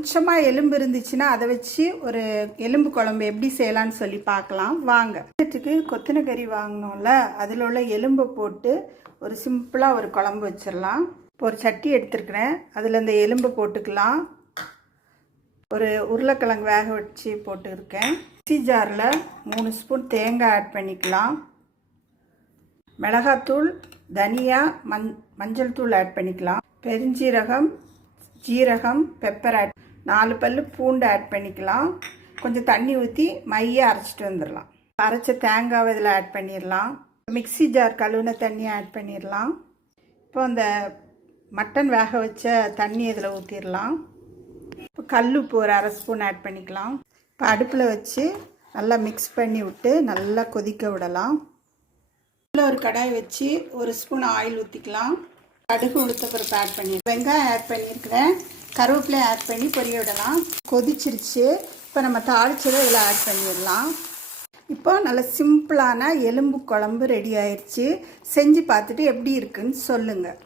கொஞ்சமாக எலும்பு இருந்துச்சுன்னா அதை வச்சு ஒரு எலும்பு குழம்பு எப்படி செய்யலான்னு சொல்லி பார்க்கலாம் வாங்க. இதுக்கு கொத்தின கறி வாங்கினோம்ல, அதில் உள்ள எலும்பை போட்டு ஒரு சிம்பிளாக ஒரு குழம்பு வச்சிடலாம். இப்போ ஒரு சட்டி எடுத்துருக்கிறேன், அதில் இந்த எலும்பை போட்டுக்கலாம். ஒரு உருளைக்கிழங்கு வேக வச்சு போட்டுருக்கேன். மிக்ஸி ஜாரில் 3 ஸ்பூன் தேங்காய் ஆட் பண்ணிக்கலாம். மிளகாத்தூள், தனியா, மஞ்சள் தூள் ஆட் பண்ணிக்கலாம். பெருஞ்சீரகம், ஜீரகம், பெப்பர் ஆட், 4 பல்லு பூண்டு ஆட் பண்ணிக்கலாம். கொஞ்சம் தண்ணி ஊற்றி மையை அரைச்சிட்டு வந்துடலாம். அரைச்ச தேங்காவை இதில் ஆட் பண்ணிடலாம். மிக்ஸி ஜார் கழுவுன தண்ணியை ஆட் பண்ணிடலாம். இப்போ அந்த மட்டன் வேக வச்ச தண்ணி இதில் ஊற்றிடலாம். இப்போ கல் உப்பு ஒரு 1/2 ஸ்பூன் ஆட் பண்ணிக்கலாம். இப்போ அடுப்பில் வச்சு நல்லா மிக்ஸ் பண்ணி விட்டு நல்லா கொதிக்க விடலாம். ஒரு கடாய் வச்சு 1 ஸ்பூன் ஆயில் ஊற்றிக்கலாம். கடுகு உளுத்தப்பருப்பு ஆட் பண்ணி வெங்காயம் ஆட் பண்ணியிருக்கிறேன். கருவேப்பிலை ஆட் பண்ணி பொரிய விடலாம். கொதிச்சிருச்சு. இப்போ நம்ம தாளிச்சதை இதில் ஆட் பண்ணிடலாம். இப்போ நல்ல சிம்பிளான எலும்பு குழம்பு ரெடி ஆயிடுச்சு. செஞ்சு பார்த்துட்டு எப்படி இருக்குன்னு சொல்லுங்கள்.